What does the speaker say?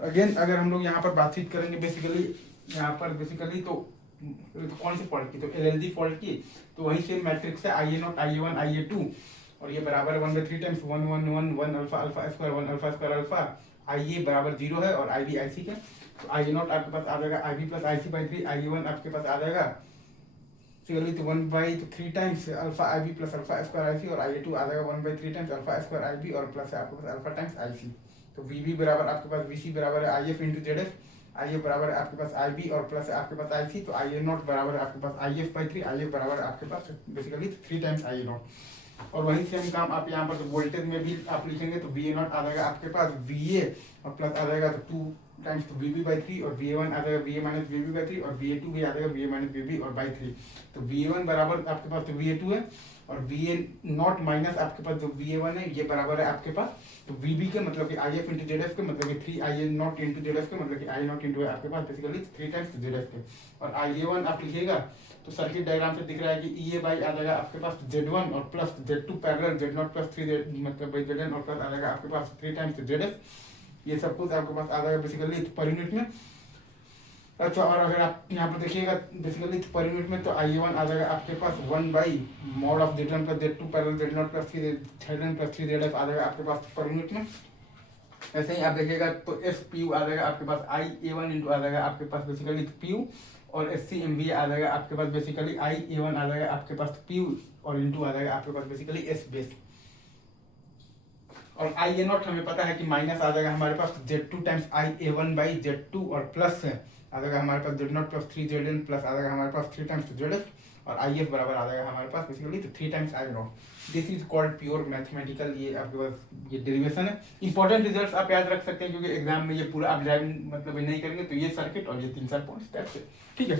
Again अगर हम लोग यहाँ पर बातचीत करेंगे बेसिकली यहाँ पर बेसिकली तो कौन सी फॉल्ट की, तो एलएलजी फॉल्ट की, तो वही सेम मैट्रिक्स है IA0 IA1 IA2 और ये बराबर 1/3 times 1 1 1 1 alpha alpha square 1 alpha square alpha. IA बराबर 0 है और IB IC के, तो IA0 आपके पास आ जाएगा IB प्लस IC/3, IA1 आपके पास आ जाएगा सिमिलरली तो 1/3 times alpha IB plus alpha square IC और IA2 आ जाएगा 1/3 टाइम्स अल्फा स्क्वायर IB और प्लस है आपके पास अल्फा टाइम्स IC। तो VB बराबर आपके पास VC बराबर है IF इंटू ZF, IF बराबर है आपके पास IB और प्लस है आपके पास IC, तो IA0 बराबर है आपके पास IF/3, IF बराबर है आपके पास बेसिकली 3 टाइम्स IA0। और वही सेम काम आप यहाँ पर वोल्टेज में भी आप लिखेंगे तो VA0 आ जाएगा आपके पास VA और प्लस आ जाएगा तो 2 टाइम्स तो VB/3 और VA1 आ जाएगा VA माइनस VB/3 और VA2 भी आ जाएगा VA माइनस VB और बाई 3। तो VA1 बराबर आपके पास तो VA2 है और VA0 माइनस आपके पास जो VA1 है ये बराबर है आपके पास तो VB के मतलब कि IF इंटू ZF के मतलब कि 3 IA0 इंटू ZF के मतलब कि I0 इंटू है आपके पास बेसिकली 3 टाइम्स ZF के। और IA1 आप लिखिएगा तो सर्किट डायग्राम से दिख रहा है कि EA बाई आ जाएगा आपके पास Z1 और plus Z2 parallel Z0 plus 3 मतलब बाई ZN और प्लस आ जाएगा आपके पास 3 टाइम्स ZF। ये सब कुछ आपके पास आ जाएगा बेसिकली पर यूनिट में। अच्छा और अगर आप यहाँ पर देखिएगा बेसिकली पर यूनिट में तो IA1 आ जाएगा आपके पास 1/mod of Z1 plus Z2 parallel Z0 plus 3 plus 3 ZF आ जाएगा आपके पास पर यूनिट में। ऐसे ही आप देखिएगा तो SPU आ जाएगा आपके पास IA1 इंटू आ जाएगा आपके पास बेसिकली PU और SCMV आ जाएगा आपके पास बेसिकली IA1 आ जाएगा आपके पास PU और इंटू आ जाएगा आपके पास बेसिकली S बेस। और IA0 हमें पता है कि माइनस आ जाएगा हमारे पास Z2 टाइम्स IA1/Z2 और प्लस है आ जाएगा हमारे पास Z0 प्लस 3 ZN प्लस आ जाएगा हमारे पास 3 टाइम्स ZF और IF बराबर आ जाएगा हमारे पास बेसिकली तो 3 times I0। This is called pure mathematical, ये आपके पास ये डेरिवेशन है। इंपॉर्टेंट रिजल्ट्स आप याद रख सकते हैं क्योंकि एग्जाम में ये पूरा आप ड्राइविंग मतलब नहीं करेंगे तो ये सर्किट और ये 3-4 पॉइंट्स टाइप से, ठीक है।